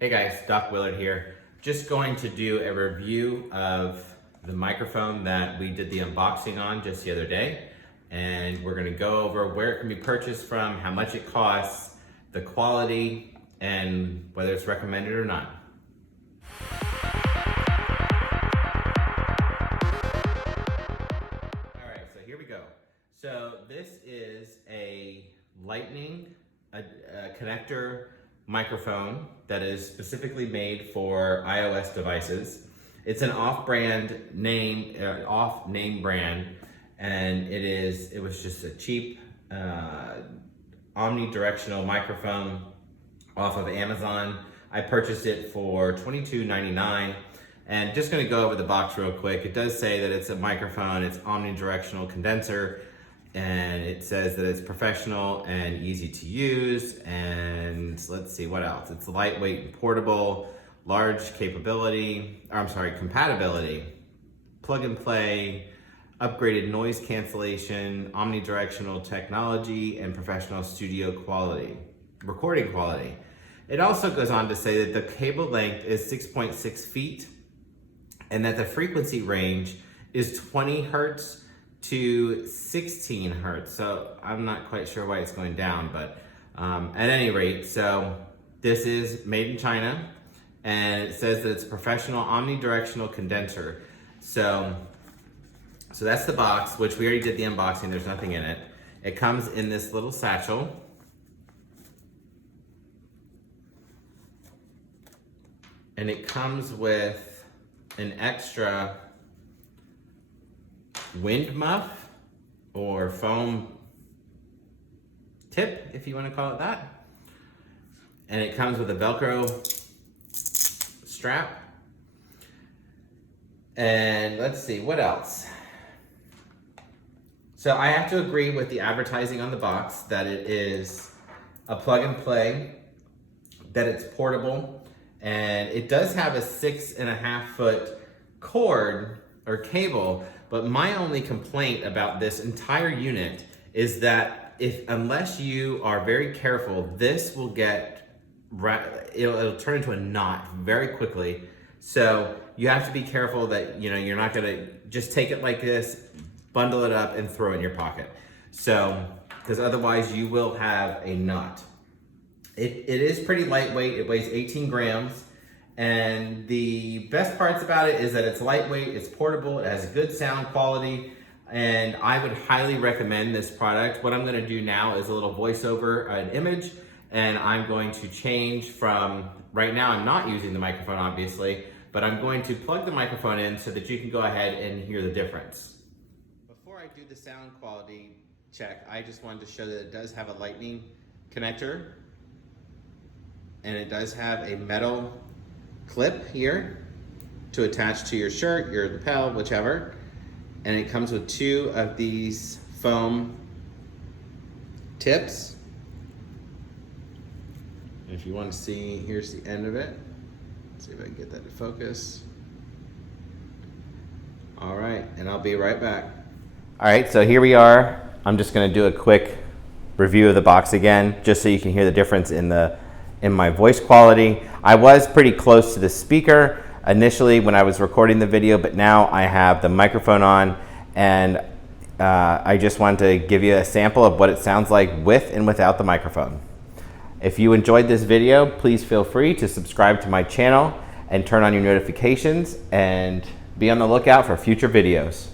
Hey guys, Doc Willard here. Just going to do a review of the microphone that we did the unboxing on just the other day. And we're gonna go over where it can be purchased from, how much it costs, the quality, and whether it's recommended or not. All right, so here we go. So this is a lightning connector microphone that is specifically made for iOS devices. It's an off-brand name, off-name brand, and it was just a cheap omnidirectional microphone off of Amazon. I purchased it for $22.99, and just going to go over the box real quick. It does say that it's a microphone, it's omnidirectional condenser, and it says that it's professional and easy to use, and let's see what else. It's lightweight and portable, large compatibility, plug and play, upgraded noise cancellation, omnidirectional technology, and professional studio recording quality. It also goes on to say that the cable length is 6.6 feet and that the frequency range is 20 hertz to 16 hertz. So I'm not quite sure why it's going down, but at any rate, so this is made in China, and it says that it's a professional omnidirectional condenser. So that's the box, which we already did the unboxing. There's nothing in it. It comes in this little satchel. And it comes with an extra wind muff or foam tip, if you want to call it that. And it comes with a Velcro strap. And let's see, what else? So I have to agree with the advertising on the box that it is a plug and play, that it's portable, and it does have a 6.5 foot cord or cable. But my only complaint about this entire unit is that unless you are very careful, this will it'll turn into a knot very quickly. So you have to be careful that you're not gonna just take it like this, bundle it up, and throw it in your pocket. So, because otherwise you will have a knot. It is pretty lightweight. It weighs 18 grams. And the best parts about it is that it's lightweight, it's portable, it has good sound quality, and I would highly recommend this product. What I'm gonna do now is a little voiceover, an image, and I'm going to change from, right now I'm not using the microphone obviously, but I'm going to plug the microphone in so that you can go ahead and hear the difference. Before I do the sound quality check, I just wanted to show that it does have a lightning connector, and it does have a metal clip here to attach to your shirt, your lapel, whichever. And it comes with two of these foam tips. And if you want to see, here's the end of it. Let's see if I can get that to focus. All right, and I'll be right back. All right, so here we are. I'm just gonna do a quick review of the box again, just so you can hear the difference in my voice quality. I was pretty close to the speaker initially when I was recording the video, but now I have the microphone on, and I just wanted to give you a sample of what it sounds like with and without the microphone. If you enjoyed this video, please feel free to subscribe to my channel and turn on your notifications, and be on the lookout for future videos.